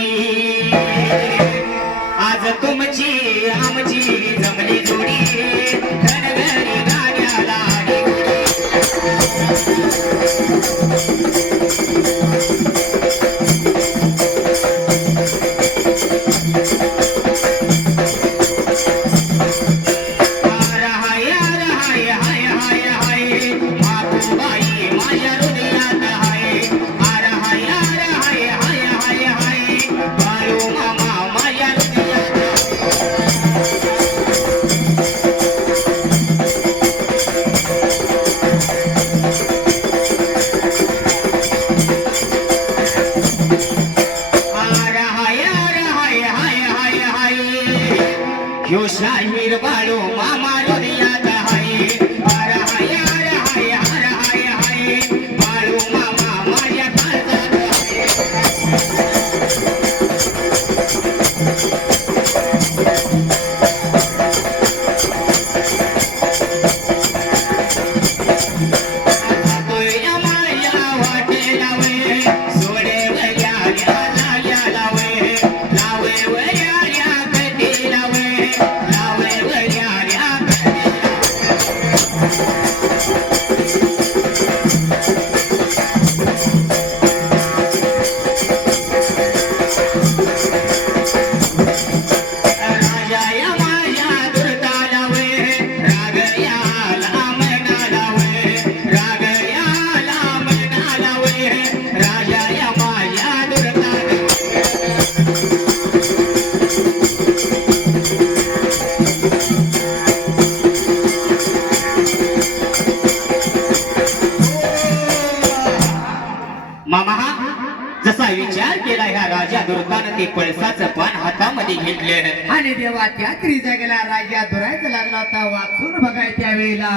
जोडी आज तुमची आमची जमली जोडी घनघरी गाण्याला यो शाहीर बाळो मामा रोनियात हाय हाय हाय हाय हाय हाय हाय बाळो मामा माझ्या काळजात जसा विचार केला ह्या राजा दुर्गानं ते पळसाचं पान हातामध्ये घेतले आणि देवा त्या त्रिजागेला राजा दुरायचा लागला होता वाचून बघाय त्या वेळेला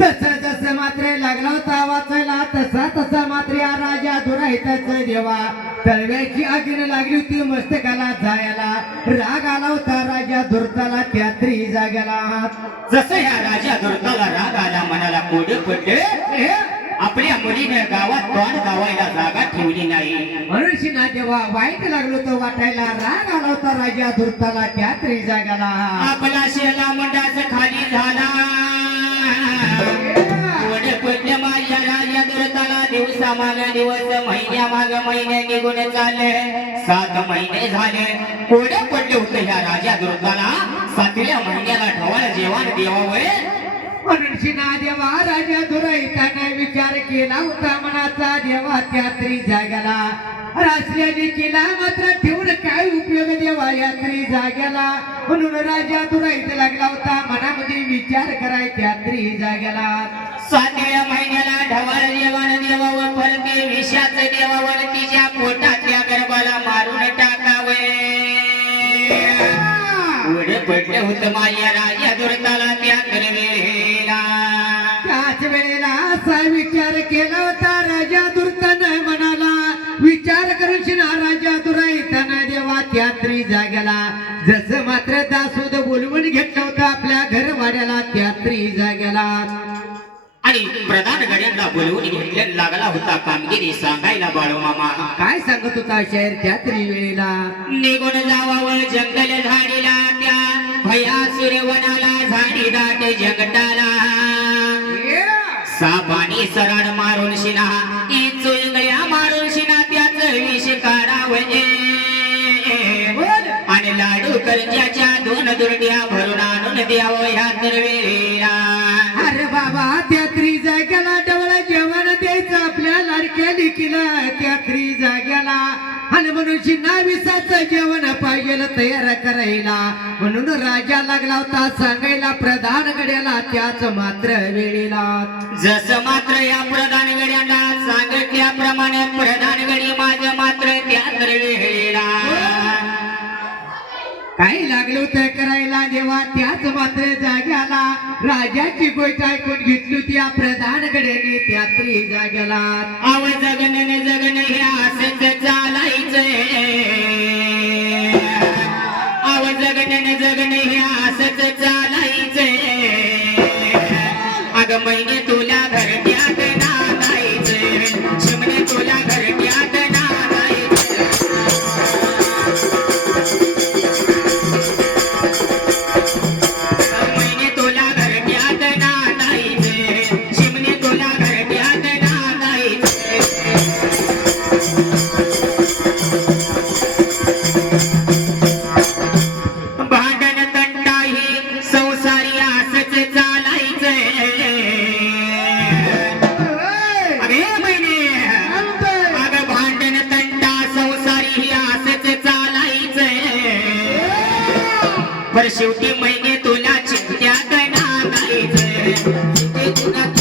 जसं जसं मात्र लागला होता वाचायला तसा तसा मात्र या राजा दुरायचाच देवा तळव्याची आगीन लागली होती मस्तकाला जायला राग आला होता राजा दुर्गाला त्या त्रिजागेला जसं ह्या राजा दुर्गाला राग आला मनाला कोडे पडले आपल्या मुलीने गावात तोंड गावायला जागा ठेवली नाही मनुष्यना जेव्हा वाईट लागलो तो वाटायला राग आला होता राजा दुर्गाला त्या त्रिजागेला आपला शेला मंडाच खाली झाला कोडे पडले माझ्या राजा दुर्गाला दिवसा माग दिवस महिन्या माग महिने निघून चालले 7 महिने झाले कोडे पडले होते ह्या राजा दुर्गाला 7व्या महिन्याला ढवाळ जेवण देवावं मनुष्यना देवा राजा दुराईताना विचार केला होता मनाचा देवा त्या त्रिजागेला रासल्याने केला मात्र ठेवून काय उपयोग देवा या त्रिजागेला म्हणून राजा दुराईत लागला होता मनामध्ये विचार कराय त्या त्रिजागेला 7व्या महिन्याला ढवाळ जेवण देवावर फलके विषाचं देवावर तिच्या पोटातल्या गर्भाला मारून टाकावे पुढे पडले होत माझ्या राजा दुर्गाला त्या वेळेला त्याच वेळेला असा विचार केला होता राजा दुर्गानं मनाला विचार करून शिना राजा दुराईताना देवा त्या त्रिजागेला जसं मात्र दासूद बोलवून घेतलं होतं आपल्या घरवाड्याला त्या त्रिजागेला आणि प्रधान गड्यांना बोलवून घेतले लागला होता कामगिरी सांगायला बाळू मामा काय सांगत होता शहर त्या त्रिवेळेला निघून जावावं जंगल झाडीला त्या भयासुर वनाला झाडी दाट जगटाला सापानी सराड मारून शिना चुलगया मारून शिना त्याच विष काढावं आणि लाडू करंजाच्या 2 दुर्ड्या भरून आणून द्यावं ह्या तरवेळेला अरे बाबा त्या त्रिजागेला डवळा जेवण द्यायचं आपल्या लाडक्या लेकीला त्या त्रिजागेला आणि मनुष्यना विसाचं जेवण पाहिजे तयार करायला म्हणून राजा लागला होता सांगायला प्रधान गड्याला त्याच मात्र वेळेला जसं मात्र या प्रधान गड्यांना सांगितल्याप्रमाणे प्रधान गडी माझं मात्र त्याच वेळेला काही लागलं होतं करायला देवा त्याच मात्र जाग्याला राजाची गोष्ट ऐकून घेतली होती या प्रधान गड्याने त्या त्रिजागेला आव जगन हे असंच चालायचंय आव जगन हे असंच चालायचंय अग महिने तुला घरट्यात नागायचंय शिमने तुला घरट्यात नागायचंय भांडण तंटाही संसारी असच चालायचंय अरे महिने अगं भांडण तंटा संसारी ही असच चालायचंय पर शेवटी महिने तुला चिंत्यात नागायचंय तुला